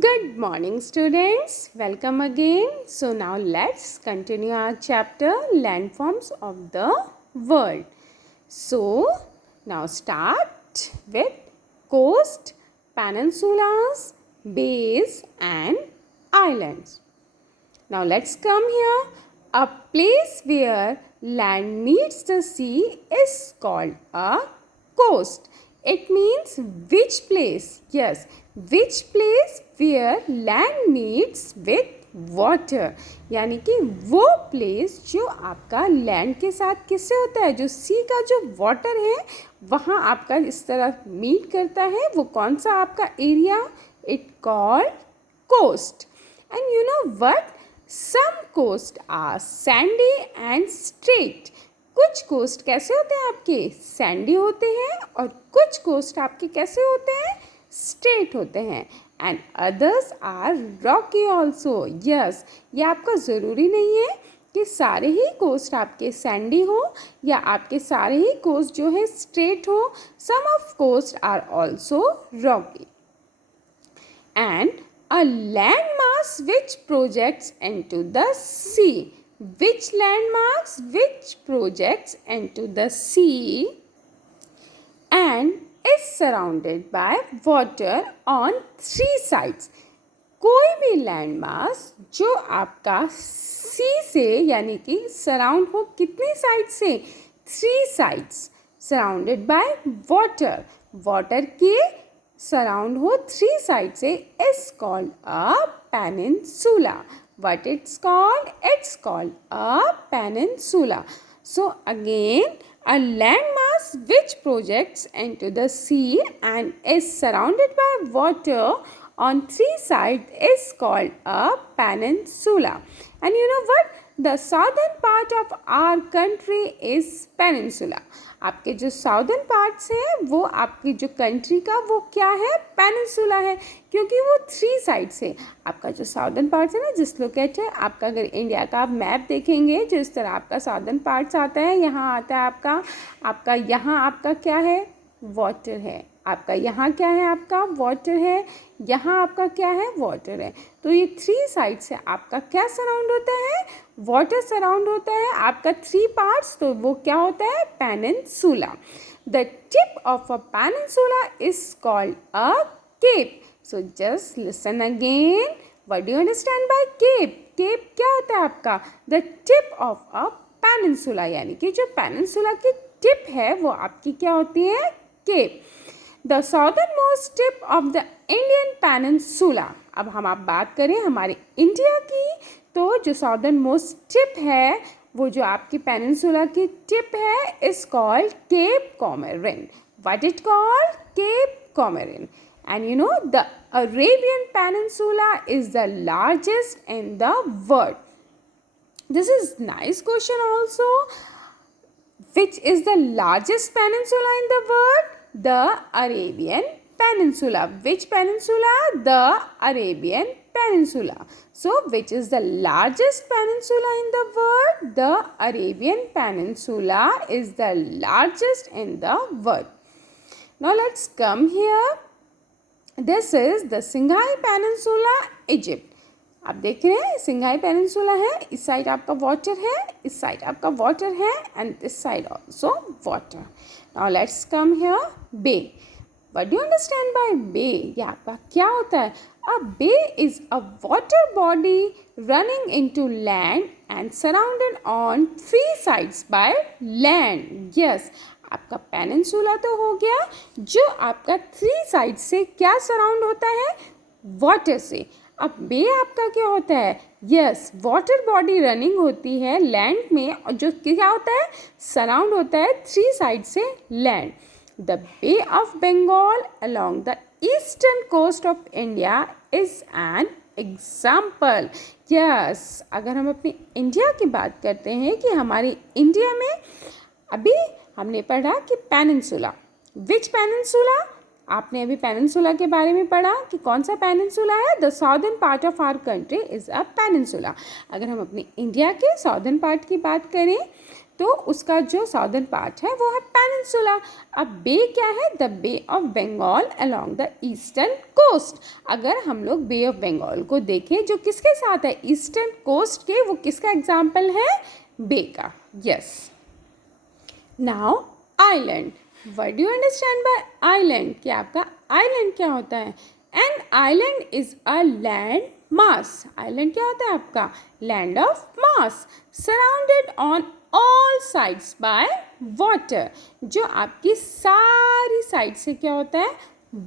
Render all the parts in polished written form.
Good morning, students. Welcome again. So, now let's continue our chapter Landforms of the World. So, now start with coast, peninsulas, bays, and islands. Now, let's come here. A place where land meets the sea is called a coast. It means which place? Yes, which place where land meets with water, यानी कि वो place जो आपका land के साथ किससे होता है, जो सी का जो वाटर है वहाँ आपका इस तरह मीट करता है, वो कौन सा आपका area? It called coast. And you know what, some coast are sandy and straight. कुछ कोस्ट कैसे होते हैं आपके? सैंडी होते हैं. और कुछ कोस्ट आपके कैसे होते हैं? स्ट्रेट होते हैं. And others are rocky also. Yes, ये आपका ज़रूरी नहीं है कि सारे ही कोस्ट आपके सैंडी हो या आपके सारे ही कोस्ट जो है स्ट्रेट हो. Some of coast are also rocky. And a landmass which projects into the sea. Which landmass which projects into the sea and is surrounded by water on three sides. कोई भी landmass जो आपका सी से यानी कि surround हो कितनी side से? 3 sides. Surrounded by water, water के सराउंड हो 3 साइड से is called a peninsula. What it's called? It's called a peninsula. So again, a landmass which projects into the sea and is surrounded by water on 3 sides is called a peninsula. And you know what? The southern part of our country is peninsula. आपके जो southern parts हैं वो आपकी जो country का वो क्या है? पेनिनसुला है, क्योंकि वो 3 साइड से. आपका जो साउदर्न पार्ट्स है ना, डिसलोकेट है. आपका अगर इंडिया का आप मैप देखेंगे जो इस तरह आपका साउदर्न पार्ट्स आता है, यहाँ आता है आपका यहाँ आपका क्या है? वाटर है. आपका यहाँ क्या है? आपका वाटर है. यहाँ आपका क्या है? वाटर है. तो ये 3 साइड से आपका क्या सराउंड होता है? वाटर सराउंड होता है आपका 3 पार्ट्स. तो वो क्या होता है? Peninsula. The tip of a peninsula is called a cape. So just listen again. What do you understand by cape? Cape क्या होता है आपका? The tip of a peninsula, यानी कि जो पेनिनसुला की टिप है वो आपकी क्या होती है? Cape. The southernmost tip of the Indian peninsula. अब हम आप बात करें हमारे इंडिया की, तो जो साउदर्न मोस्ट टिप है वो जो आपकी पेनिनसुला की टिप है is called Cape Comorin. What it called? Cape Comorin. And you know the Arabian peninsula is the largest in the world. This is nice question also. Which is the largest peninsula in the world? The Arabian Peninsula. Which peninsula? The Arabian Peninsula. So, which is the largest peninsula in the world? The Arabian Peninsula is the largest in the world. Now, let's come here. This is the Singhai Peninsula, Egypt. आप देख रहे हैं Shanghai peninsula है. इस side आपका water है, इस side आपका वाटर है, and this side also water. Now let's come here. Bay. What do you understand by bay? ये आपका क्या होता है? A bay is a water body running into land and surrounded on 3 sides by land. Yes, आपका peninsula तो हो गया जो आपका 3 साइड से क्या सराउंड होता है? वाटर से. अब बे आपका क्या होता है? यस, वाटर बॉडी रनिंग होती है लैंड में, और जो क्या होता है? सराउंड होता है 3 साइड से land. The bay of Bengal along the eastern coast of India is an example. Yes, अगर हम अपनी इंडिया की बात करते हैं कि हमारे इंडिया में अभी हमने पढ़ा कि पेनिनसुला. विच पेनिनसुला? आपने अभी पेनिनसुला के बारे में पढ़ा कि कौन सा पेनिनसुला है? The southern part of our country is a peninsula. अगर हम अपने इंडिया के साउदर्न पार्ट की बात करें तो उसका जो साउदर्न पार्ट है वो है पेनिनसुला। अब बे क्या है? The bay of Bengal along the eastern coast. अगर हम लोग बे ऑफ बंगाल को देखें जो किसके साथ है? ईस्टर्न कोस्ट के, वो किसका एग्जाम्पल है? बे का। Yes. Now island, what do you understand bye island? कि आपका आइलैंड क्या होता है? An island is a land mass. Island क्या होता है आपका? Land of mass surrounded on all sides by water. जो आपकी सारी साइड से क्या होता है?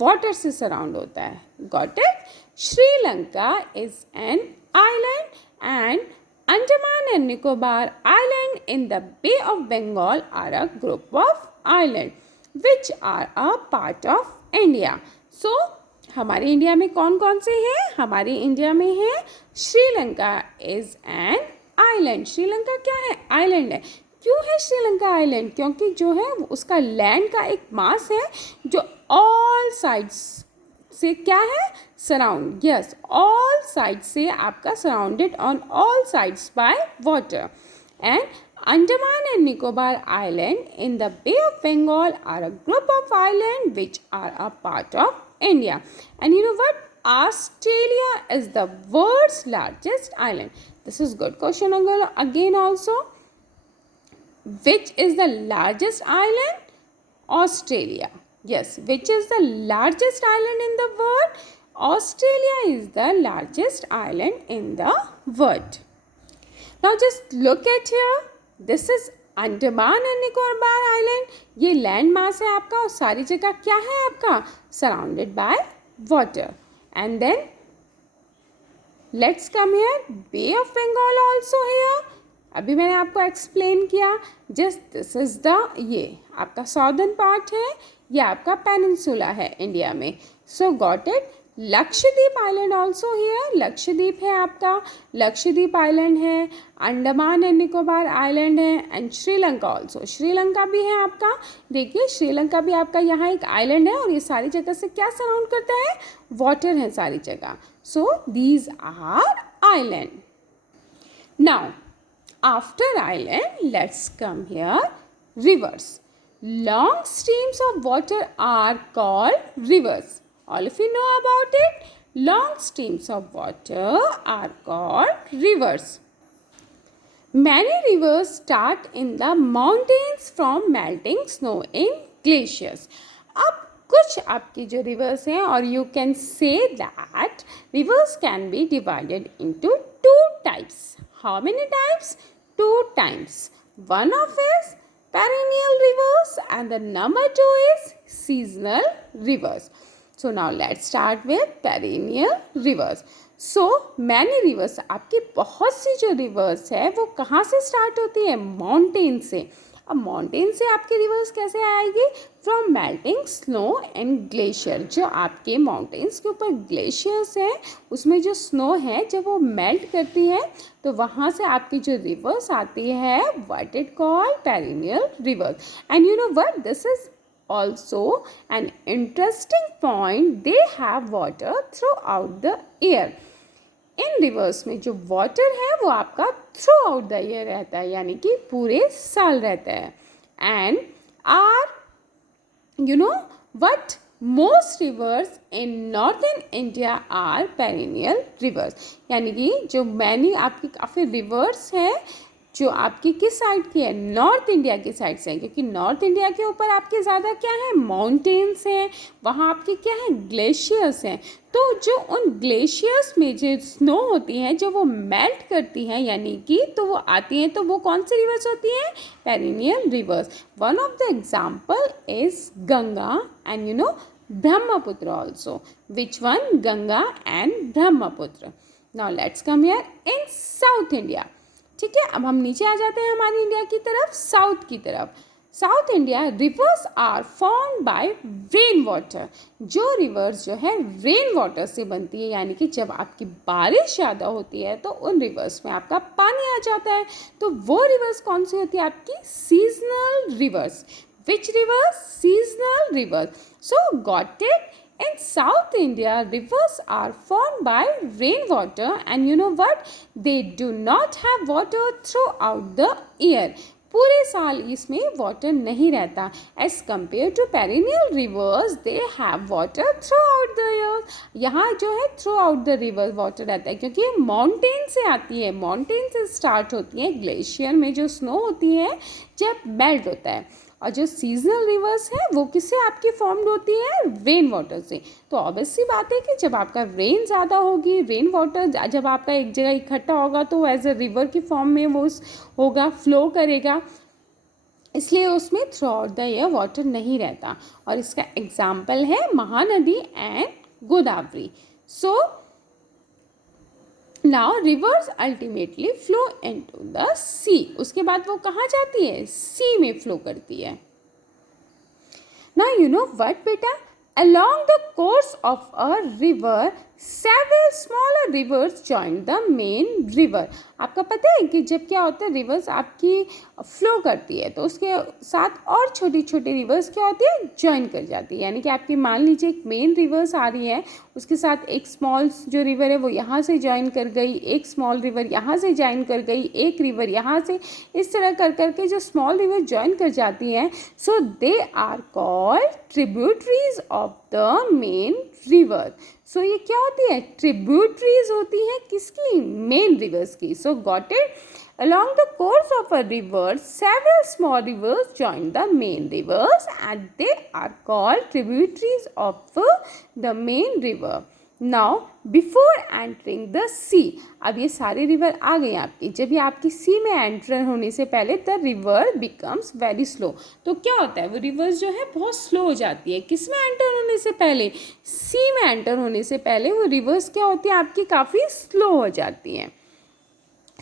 वाटर से सराउंड होता है। Got it? Sri Lanka is an island and Andaman and Nicobar Island in the Bay of Bengal are a group of islands which are a part of India. So, हमारे इंडिया में कौन कौन से हैं? हमारे इंडिया में है Sri Lanka is an island. Sri Lanka क्या है? आइलैंड है। क्यों है श्रीलंका आइलैंड? क्योंकि जो है उसका लैंड का एक मास है जो ऑल साइड्स से क्या है? सराउंड। यस, ऑल साइड से आपका surrounded on all sides by water. And Andaman and Nicobar island in the bay of Bengal are a group of island which are a part of India. And you know what? Australia is the world's largest island. This is good question again also. Which is the largest island? Australia. Yes, which is the largest island in the world? Australia is the largest island in the world. Now just look at here. This is Andaman and Nicobar island. ये land mass है आपका और सारी जगह क्या है आपका? Surrounded by water. And then let's come here, bay of Bengal also here. अभी मैंने आपको एक्सप्लेन किया। जस्ट दिस इज द, ये आपका सॉर्दर्न पार्ट है, ये आपका पेनिनसुला है इंडिया में। सो got it? Lakshadweep island also here. Lakshadweep है आपका, लक्षद्वीप आइलैंड है, अंडमान एंड निकोबार आइलैंड है एंड श्रीलंका ऑल्सो। श्रीलंका भी है आपका। देखिए श्रीलंका भी आपका यहाँ एक आइलैंड है और ये सारी जगह से क्या सराउंड करता है? वाटर है सारी जगह। So these are island. Now after island let's come here rivers. Long streams of water are called rivers. All of you know about it. Long streams of water are called rivers. Many rivers start in the mountains from melting snow in glaciers. अब कुछ आपकी जो rivers हैं, और you can say that rivers can be divided into two types. How many types? Two types. One of is perennial rivers and the number two is seasonal rivers. So now let's start with perennial rivers. So many rivers, आपकी बहुत सी जो rivers है वो कहाँ से start होती है? Mountain से। अब माउंटेन से आपकी रिवर्स कैसे आएगी? From melting snow and glacier. जो आपके माउंटेन्स के ऊपर ग्लेशियर्स हैं उसमें जो स्नो है जब वो मेल्ट करती है तो वहाँ से आपकी जो रिवर्स आती है what it call? Perennial rivers. And you know what? This is also an interesting point, they have water throughout the year. In reverse में जो वाटर है वो आपका थ्रू आउट द ईयर रहता है, यानी कि पूरे साल रहता है। And are you know what? Most rivers in northern India are perennial rivers, यानी कि जो मैनी आपकी काफ़ी रिवर्स हैं जो आपकी किस साइड की है? नॉर्थ इंडिया की साइड से है, क्योंकि नॉर्थ इंडिया के ऊपर आपके ज़्यादा क्या है? माउंटेन्स हैं, वहाँ आपके क्या है? ग्लेशियर्स हैं। तो जो उन ग्लेशियर्स में जो स्नो होती हैं जब वो मेल्ट करती हैं यानी कि तो वो आती हैं, तो वो कौन सी रिवर्स होती हैं? Perennial rivers. One of the example is Ganga and you know Brahmaputra also. Which one? Ganga and Brahmaputra. Now let's come here in south India. ठीक है, अब हम नीचे आ जाते हैं हमारी इंडिया की तरफ, साउथ की तरफ। South India rivers are formed by rain water. जो रिवर्स जो है रेन वाटर से बनती है, यानी कि जब आपकी बारिश ज़्यादा होती है तो उन रिवर्स में आपका पानी आ जाता है। तो वो रिवर्स कौन सी होती है आपकी? Seasonal rivers. Which reverse? Seasonal rivers. So got it? In South India, rivers are formed by rainwater and you know what? They do not have water throughout the year. पूरे साल इसमें वाटर नहीं रहता। As compare to perennial rivers they have water throughout the year. यहाँ जो है throughout the river water रहता है, क्योंकि ये माउंटेन से आती है, माउंटेन से स्टार्ट होती है। ग्लेशियर में जो स्नो होती है जब मेल्ट होता है, और जो सीजनल रिवर्स है वो किससे आपकी फॉर्म्ड होती है? रेन वाटर से। तो ऑब्वियस सी बात है कि जब आपका रेन ज़्यादा होगी, रेन वाटर जब आपका एक जगह इकट्ठा होगा तो एज अ रिवर की फॉर्म में वो होगा, फ्लो करेगा, इसलिए उसमें throughout the year water नहीं रहता। और इसका एग्जाम्पल है Mahanadi and Godavari. So now rivers ultimately flow into the sea. उसके बाद वो कहाँ जाती है? सी में फ्लो करती है। नाउ यू नो व्हाट बेटा, along the course of a river several smaller rivers join the main river। आपका पता है कि जब क्या होता है, रिवर्स आपकी फ्लो करती है तो उसके साथ और छोटी छोटी रिवर्स क्या होती है? ज्वाइन कर जाती है। यानी कि आपकी मान लीजिए एक मेन रिवर्स आ रही है, उसके साथ एक स्मॉल जो रिवर है वो यहाँ से ज्वाइन कर गई, एक स्मॉल रिवर यहाँ से ज्वाइन कर गई, एक रिवर यहाँ से, इस तरह कर करके जो स्मॉल रिवर ज्वाइन कर जाती हैं, so they are called tributaries of the main river. So ये क्या होती है? ट्रिब्यूटरीज होती हैं किसकी? मेन रिवर्स की। सो got it? Along the course of a river, several small rivers join the main rivers and they are called tributaries of the main river. Now, before entering the sea, अब ये सारे river आ गए आपकी। जब ये आपकी सी में एंटर होने से पहले the river becomes very slow. तो क्या होता है? वो रिवर्स जो है बहुत स्लो हो जाती है। किस में एंटर होने से पहले? सी में एंटर होने से पहले वो रिवर्स क्या होती है आपकी? काफ़ी स्लो हो जाती हैं।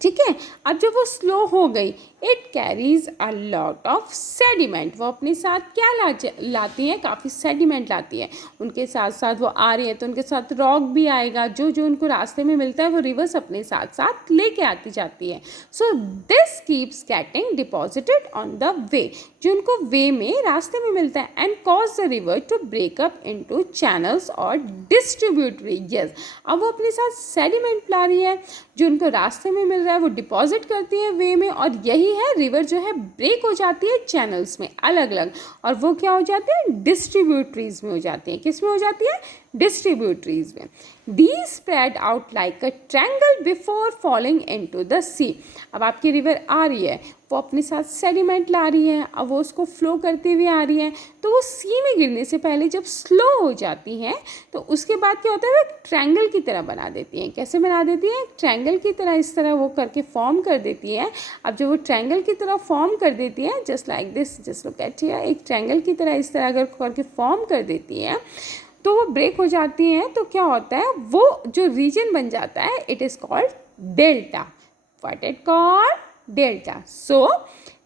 ठीक है, अब जब वो स्लो हो गई, it carries a lot of sediment. वो अपने साथ क्या लाती हैं? काफ़ी सेडिमेंट लाती है। उनके साथ साथ वो आ रही है तो उनके साथ रॉक भी आएगा, जो जो उनको रास्ते में मिलता है वो रिवर्स अपने साथ साथ लेके आती जाती है। So this keeps getting deposited on the way, जो उनको वे में रास्ते में मिलता है, and cause the river to break up into channels और डिस्ट्रीब्यूटरी। यस, अब वो अपने साथ सेडिमेंट ला रही है, जो उनको रास्ते में मिल रहा है वो डिपॉजिट करती है वे में, और यही है रिवर जो है ब्रेक हो जाती है चैनल्स में अलग अलग, और वो क्या हो जाती है? डिस्ट्रीब्यूटरीज में हो जाती है। किस में हो जाती है? डिस्ट्रीब्यूटरीज में। These spread out like a triangle before falling into the sea। अब आपकी रिवर आ रही है, वो अपने साथ सेडिमेंट ला रही है, अब वो उसको फ्लो करते हुए आ रही है, तो वो सी में गिरने से पहले जब स्लो हो जाती हैं तो उसके बाद क्या होता है? वो ट्रायंगल की तरह बना देती हैं। कैसे बना देती हैं? ट्रायंगल की तरह इस तरह वो करके फॉर्म कर देती है। अब जब वो ट्रायंगल की तरह फॉर्म कर देती है, just like this, just look at here, एक ट्रायंगल की तरह इस तरह अगर करके फॉर्म कर देती है तो वो ब्रेक हो जाती हैं, तो क्या होता है? वो जो रीजन बन जाता है, it is called delta. What it called? Delta. So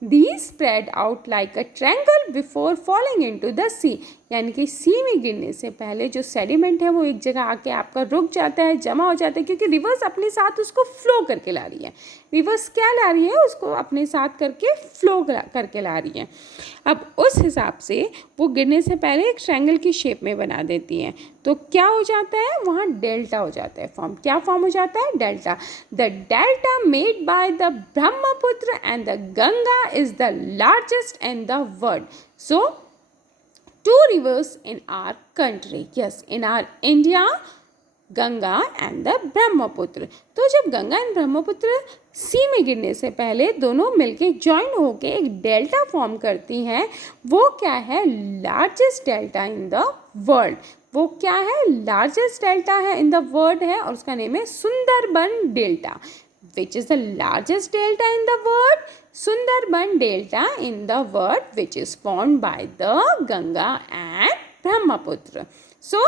these spread out like a triangle before falling into the sea। यानी कि सी में गिरने से पहले जो सेडिमेंट है वो एक जगह आके आपका रुक जाता है, जमा हो जाता है, क्योंकि रिवर्स अपने साथ उसको फ्लो करके ला रही है। रिवर्स क्या ला रही है? उसको अपने साथ करके फ्लो करके ला रही है। अब उस हिसाब से वो गिरने से पहले एक ट्रायंगल की शेप में बना देती हैं, तो क्या हो जाता है? वहाँ डेल्टा हो जाता है फॉर्म। क्या फॉर्म हो जाता है? Delta. The delta made by the Brahmaputra and the Ganga is the largest in the world. So, two rivers in our country. Yes, in our India, Ganga and the Brahmaputra. तो जब गंगा एंड ब्रह्मपुत्र सी में गिरने से पहले दोनों मिलके ज्वाइन होके एक डेल्टा फॉर्म करती हैं, वो क्या है? Largest delta in the world. वो क्या है? लार्जेस्ट डेल्टा है इन द वर्ल्ड है, और उसका नेम है Sundarban delta. Which is the largest delta in the world? Sundarban Delta in the world, which is formed by the Ganga and Brahmaputra. So,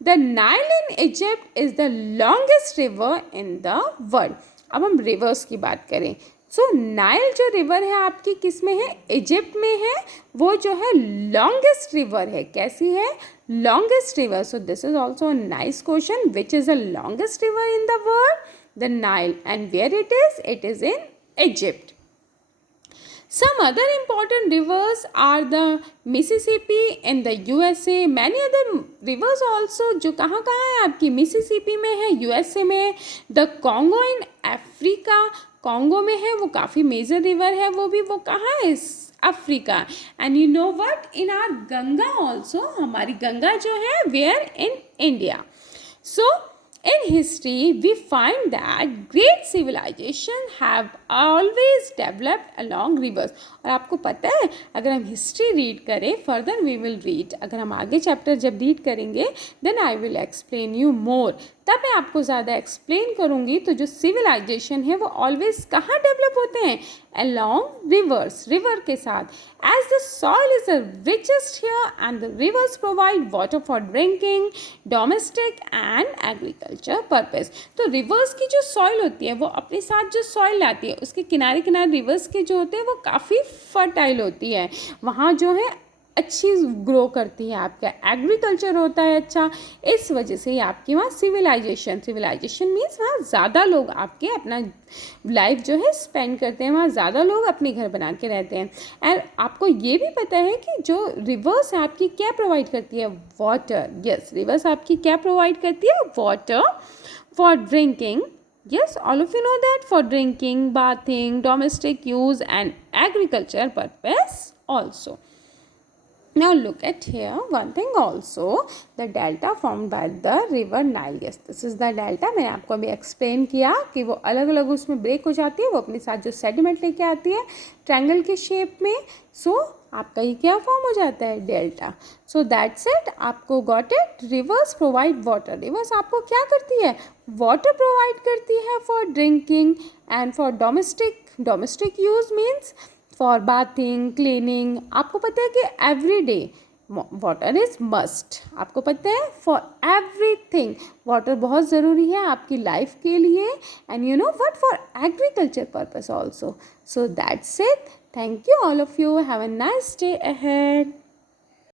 the Nile in Egypt is the longest river in the world. अब हम reverse की बात करें, सो Nile जो river है आपकी किस में है? इजिप्ट में है। वो जो है लॉन्गेस्ट रिवर है। कैसी है? Longest river. So this is also a nice question. Which is the longest river in the world? The Nile. And where it is? It is in Egypt. Some other important rivers are the Mississippi in the USA. Many other rivers also जो कहाँ कहाँ है आपकी? Mississippi में है, USA में है, the Congo in Africa, Congo में है, वो काफ़ी मेजर रिवर है, वो कहाँ है, Africa. And you know what, in our Ganga also, हमारी गंगा जो है where in India. So in history we find that great civilization have always developed along rivers। और आपको पता है, अगर हम हिस्ट्री रीड करें, फर्दर वी विल रीड, अगर हम आगे चैप्टर जब रीड करेंगे then I will explain you more, तब मैं आपको ज़्यादा एक्सप्लेन करूँगी। तो जो सिविलाइजेशन है वो ऑलवेज कहाँ डेवलप होते हैं, along rivers, रिवर के साथ। as the soil is the richest here and the rivers provide water for drinking, domestic and agriculture purpose। तो रिवर्स की जो सॉइल होती है वो अपने साथ जो सॉइल लाती है, उसके किनारे किनारे रिवर्स के जो होते हैं वो काफ़ी फर्टाइल होती है, वहाँ जो है अच्छी ग्रो करती है, आपका एग्रीकल्चर होता है अच्छा, इस वजह से आपके वहाँ सिविलाइजेशन मीन्स वहाँ ज़्यादा लोग आपके अपना लाइफ जो है स्पेंड करते हैं, वहाँ ज़्यादा लोग अपने घर बना के रहते हैं। एंड आपको ये भी पता है कि जो रिवर्स आपकी क्या प्रोवाइड करती है, वाटर। यस, रिवर्स आपकी क्या प्रोवाइड करती है, water for drinking. Yes, all of you know that, for drinking, bathing, domestic use and agriculture purpose also. Now look at here one thing also, the delta formed by the river Nile। Yes, this is the delta। मैंने आपको अभी explain किया कि वो अलग अलग उसमें break हो जाती है, वो अपने साथ जो सेडिमेंट लेके आती है ट्रायंगल के शेप में। सो आपका ये क्या फॉर्म हो जाता है, डेल्टा। सो दैट्स इट, आपको got it. Reverse provide water, reverse आपको क्या करती है, वाटर प्रोवाइड करती है for drinking and for domestic use means for bathing, cleaning. आपको पता है कि every day water is must, आपको पता है फॉर एवरीथिंग वाटर बहुत ज़रूरी है आपकी लाइफ के लिए। And you know what, for agriculture purpose also. So that's it, thank you all of you, have a nice day ahead.